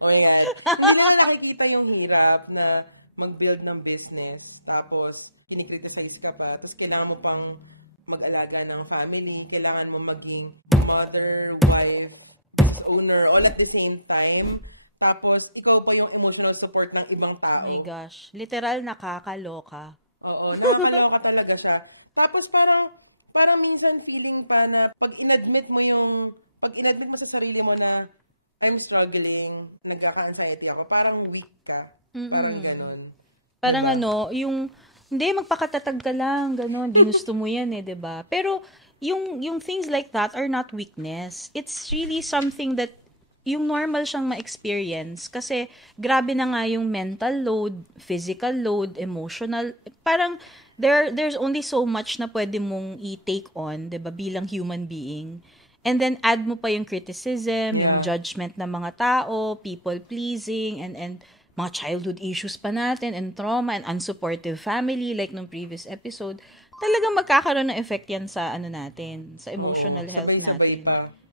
O yan. Hindi nila nakikita yung hirap na mag-build ng business, tapos kinikriticize ka pa, tapos kailangan mo pang mag-alaga ng family, kailangan mo maging mother, wife, owner, all at the same time. Tapos, ikaw pa yung emotional support ng ibang tao. Oh my gosh. Literal nakakaloka. Oo, nakakaloka talaga siya. Tapos parang minsan feeling pa na pag inadmit mo sa sarili mo na I'm struggling, nagkaka-anxiety ako, parang weak ka. Parang ganun. Parang hindi, magpakatatag ka lang, ganun. Ginusto mo yan diba? Pero, yung things like that are not weakness. It's really something that yung normal siyang ma-experience kasi grabe na nga yung mental load, physical load, emotional. Parang there's only so much na pwede mong i-take on, 'di ba, bilang human being. And then add mo pa yung criticism, yung judgment ng mga tao, people pleasing, and mga childhood issues pa natin, and trauma, and unsupportive family like nung previous episode. Talagang magkakaroon ng effect yan sa natin, sa emotional health sabay-sabay natin. Pa.